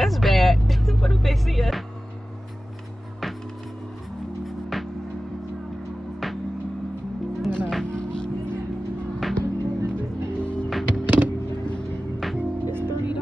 That's bad. What if they see us? It's $30.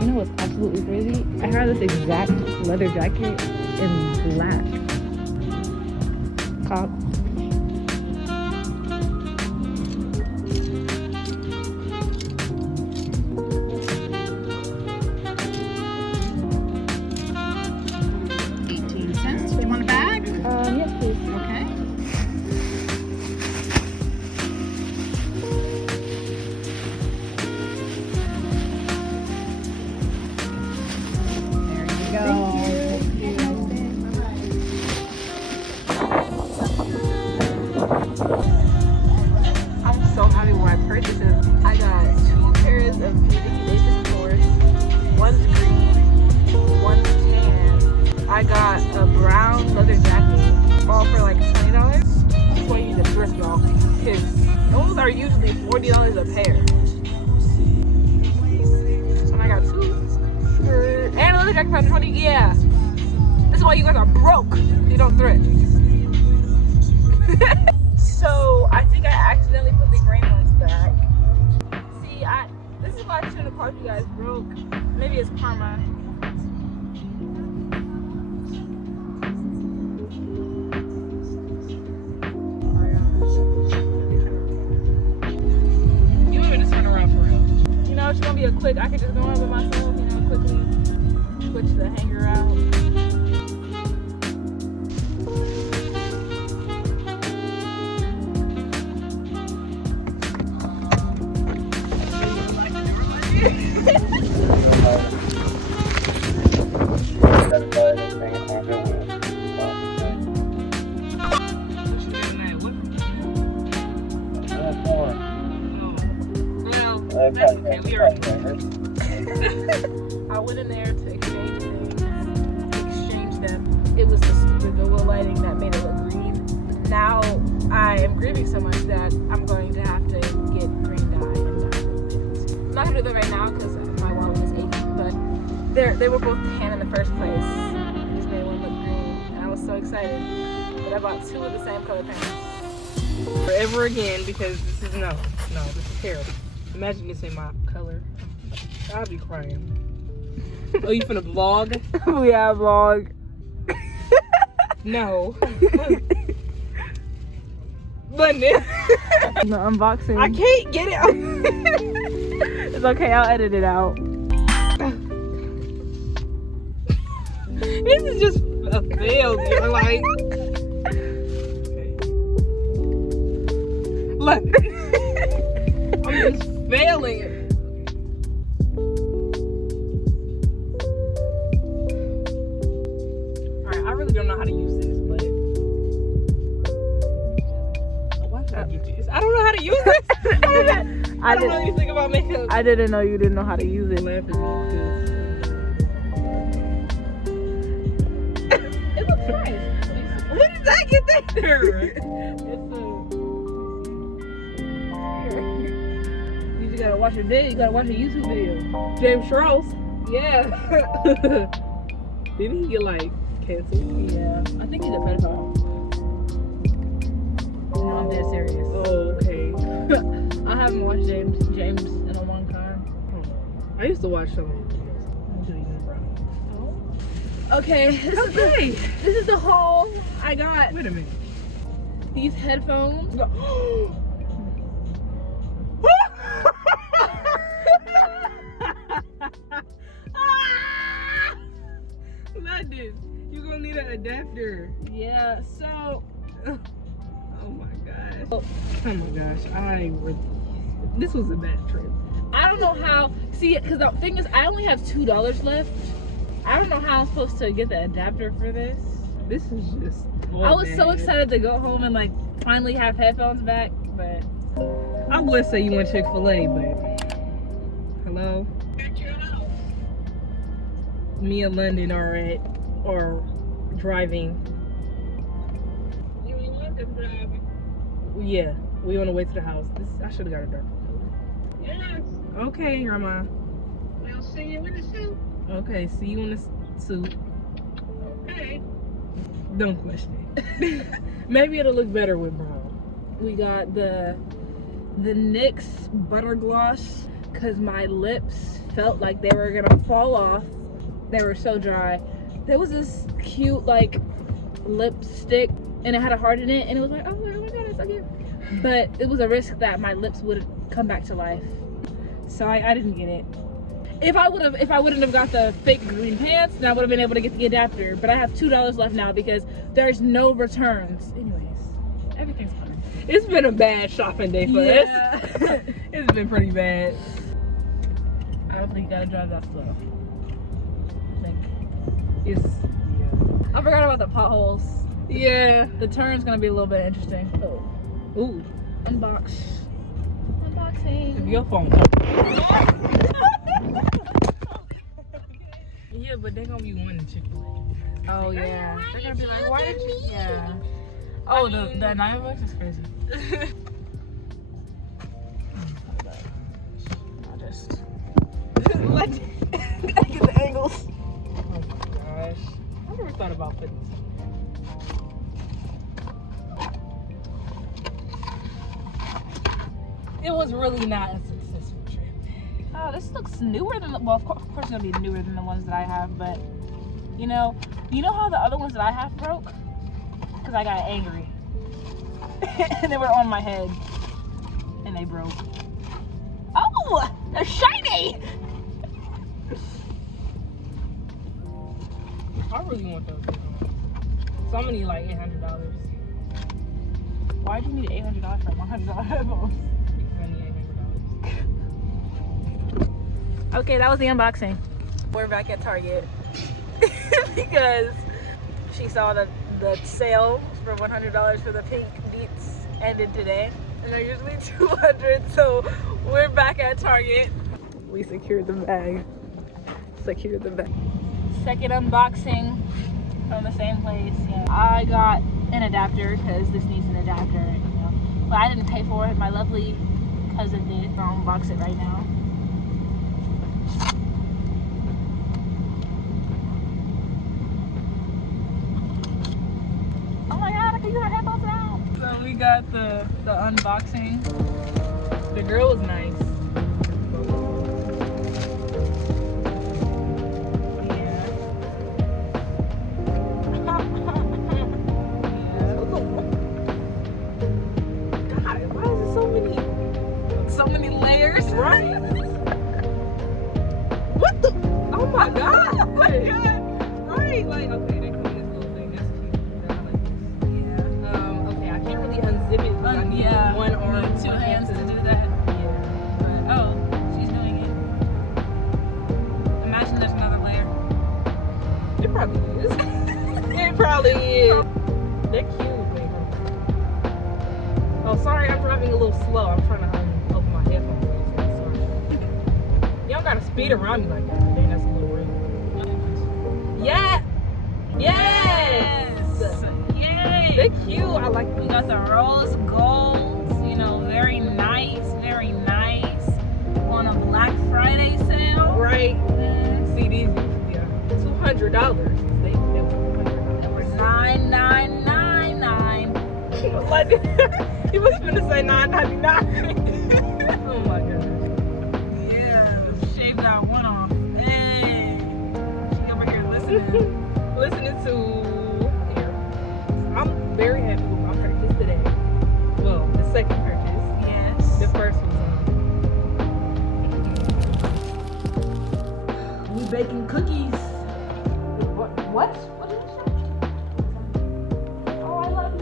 You know what's absolutely crazy? I had this exact leather jacket in black. Cop. $0.18. Do you want a bag? Yes, please. Okay. There you go. I'm so happy with my purchases. I got 2 pairs of Davis shorts. One's green, one's tan. I got a brown leather jacket, all for like $20. That's why you need a thrift, y'all. Because those are usually $40 a pair. And I got 2 for, and a leather jacket for $20. Yeah. This is why you guys are broke. You don't thrift. So I think I accidentally put the green ones back. See, this is why I shouldn't have called you guys broke. Maybe it's karma. You want me to turn around for real? You know, it's gonna be a quick. I could just go on with myself. You know, quickly switch the hanger out. Okay, we are. I went in there to exchange them. It was the stupid Google lighting that made it look green. Now I am grieving so much that I'm going to have to get green dye and dye it. I'm not gonna do that right now because my wallet is aching, but they were both tan in the first place. I just made one look green, and I was so excited. But I bought 2 of the same color pants. Forever again, because this is no, this is terrible. Imagine this in my color. I'll be crying. Oh, you finna vlog? Yeah, vlog. No. But the unboxing. I can't get it out. It's okay, I'll edit it out. This is just a fail, dude. Like, look. I'm just failing it. Alright, I really don't know how to use this, but why should I give this? I don't know how to use this. I don't know anything about makeup. I didn't know you didn't know how to use it. It looks nice. What did I get there? You gotta watch your video. You gotta watch a YouTube video. James Charles. Yeah. Didn't he get like canceled? Yeah. I think he's a pedophile. No, I'm dead serious. Oh, okay. I haven't watched James in a long time. I used to watch some. Okay. This is the haul I got. Wait a minute. These headphones. London, you're gonna need an adapter. Yeah, so oh my gosh. Oh my gosh, this was a bad trip. I don't know how, see, because the thing is, I only have $2 left. I don't know how I'm supposed to get the adapter for this. This is just I was so excited to go home and like finally have headphones back, but I would say you went Chick-fil-A, but hello? Me and London are driving. Yeah, we on the way to the house. I should have got a dark color. Yes. Okay, Grandma. We'll see you in the suit. Okay, see you in the suit. Okay. Don't question it. Maybe it'll look better with brown. We got the NYX butter gloss because my lips felt like they were gonna fall off. They were so dry. There was this cute like lipstick and it had a heart in it and it was like, oh my god, it's so cute. But it was a risk that my lips would come back to life. So I didn't get it. If I wouldn't have got the fake green pants, then I would have been able to get the adapter. But I have $2 left now because there's no returns. Anyways, everything's fine. It's been a bad shopping day for us. It's been pretty bad. I don't think you gotta drive that slow. I think I forgot about the potholes. Yeah. The turn's gonna be a little bit interesting. Oh. Ooh. Unboxing. If your phone. Yeah, but they're gonna be wanting Chick-fil-A. Oh yeah. They're gonna be like, why did you? Yeah. Oh, the $9 is crazy. I'll just let get the angles. Oh my gosh. I never thought about putting this. It was really not a successful trip. Oh, this looks newer than well, of course it's gonna be newer than the ones that I have, but you know how the other ones that I have broke? Because I got angry. And they were on my head. And they broke. Oh! They're shiny! I really want those. So I'm gonna need like $800. Why do you need $800 for $100 headphones? Okay, that was the unboxing. We're back at Target because she saw the sale for $100 for the pink Beats ended today, and they're usually $200. So we're back at Target. We secured the bag. Second unboxing from the same place. Yeah, I got an adapter because this needs an adapter, you know. But I didn't pay for it. My lovely cousin did. I'll unbox it right now. Oh my god, I can use our headphones now. So we got the unboxing. The girl was nice. Right? What the? Oh my god! Oh my god! Right? Like, okay, they come in this little thing. That's cute. I like this. Yeah. Okay, I can't really unzip it. I need one arm, two hands to do that. Yeah. But, oh, she's doing it. Imagine there's another layer. It probably is. It probably is. They're cute, baby. Oh, sorry, I'm driving a little slow. I'm trying to open my headphones. You don't gotta speed around me like that. I think that's a little rude. Yeah! Yes! Yay! They're cute. I like them. We got the rose gold. You know, very nice. Very nice. On a Black Friday sale. Right. See, these usually are $200. They were $200. They were $9,999. Like, you was gonna say $9.99. Oh my goodness. Got one off. Hey, she over here listening to here. I'm very happy with my purchase today. Well, the second purchase. Yes. The first one. We baking cookies. What? What did you say? Oh, I love you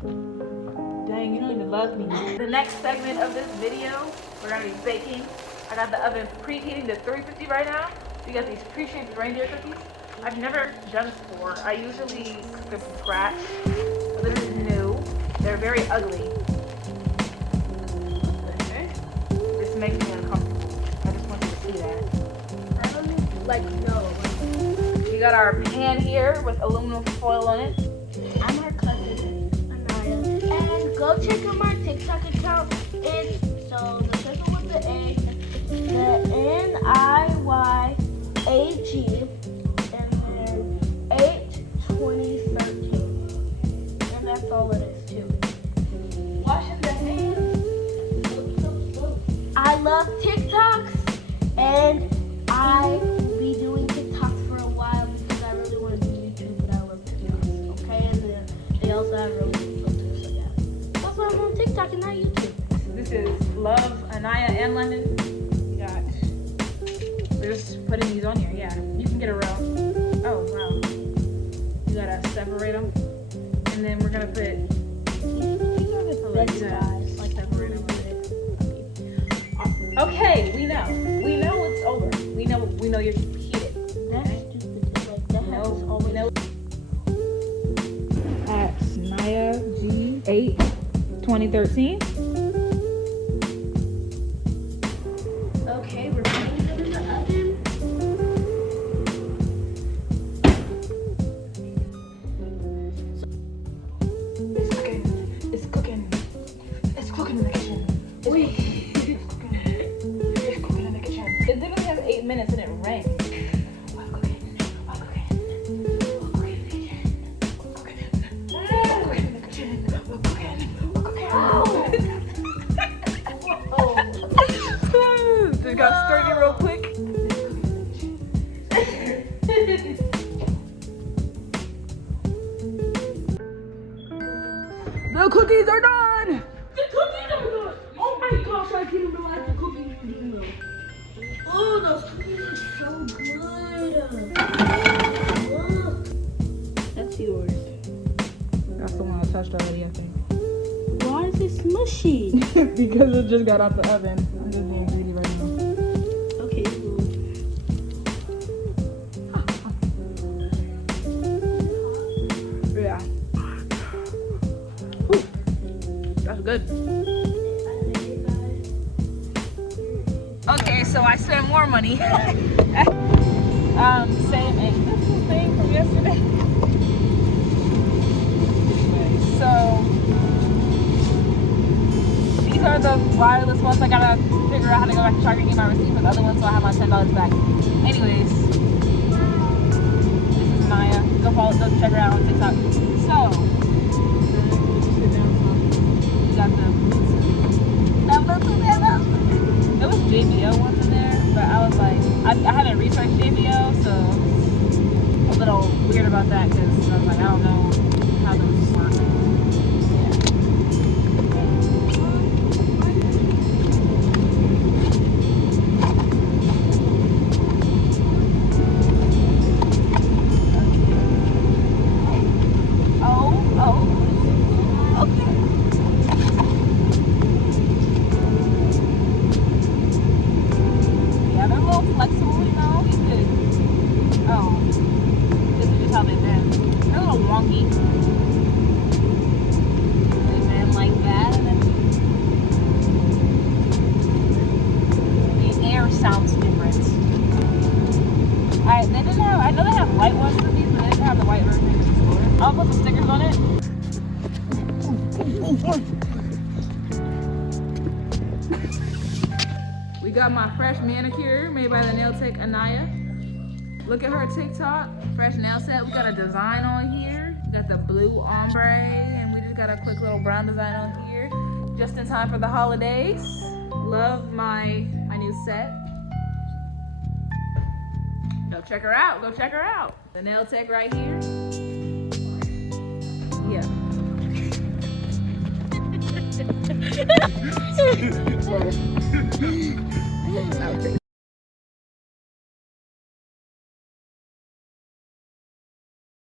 too. Dang, you don't even love me. The next segment of this video, we're gonna be baking. I got the oven preheating to 350 right now. We got these pre-shaped reindeer cookies. I've never done this before. I usually cook them from scratch. This is new. They're very ugly. Okay. This makes me uncomfortable. I just want you to see that. Like, no. We got our pan here with aluminum foil on it. I'm our cousin. go check out my TikTok account. It's so the circle with the A, the NIYAG, and then 8/20/13, and that's all it is too. Washing the hands. I love TikToks, and I will be doing TikToks for a while because I really want to do YouTube, but I love TikToks. Okay, and then they also have really good filters, so yeah. That's why I'm on TikTok and not YouTube. So this is Love, Aniyah, and London. We're just putting these on here. Yeah, you can get a row. Oh wow. You gotta separate them, and then we're gonna put. That's guys. Like separate them a bit. Okay, we know it's over. We know you're heated. That's stupid. Like that has always. We know. At Maya G 8/20/13. Okay, we're putting them in the oven. It's cooking in the kitchen. It's cooking in the kitchen. It literally has 8 minutes and it rang. We're cooking in the kitchen. Just got sturdy real quick. The cookies are done! The cookies are good! Oh my gosh, I didn't realize the cookies were good. Oh, those cookies are so good. That's yours. That's the one I touched already, I think. Why is it smushy? Because it just got out the oven. I'm just being greedy right now. Okay, cool. Yeah. Whew. That's good. Okay, so I spent more money. Same thing from yesterday. So these are the wireless ones. I gotta figure out how to go back to Target and get my receipt for the other one so I have my $10 back. Anyways, this is Maya. Go check her out on TikTok. So you got the there was JBL ones in there, but I was like, I haven't researched JBL, so a little weird about that because I was like, I don't know how those work. Flexible, you know, you could. Oh, this is just how they've been. They're a little wonky. They've been like that, and then the air sounds different. They didn't have. I know they have white ones for these, but they didn't have the white version in the store. I'll put some stickers on it. We got my fresh manicure made by the nail tech Aniyah. Look at her TikTok, fresh nail set. We got a design on here. We got the blue ombre, and we just got a quick little brown design on here. Just in time for the holidays. Love my new set. Go check her out. Go check her out. The nail tech right here. Yeah.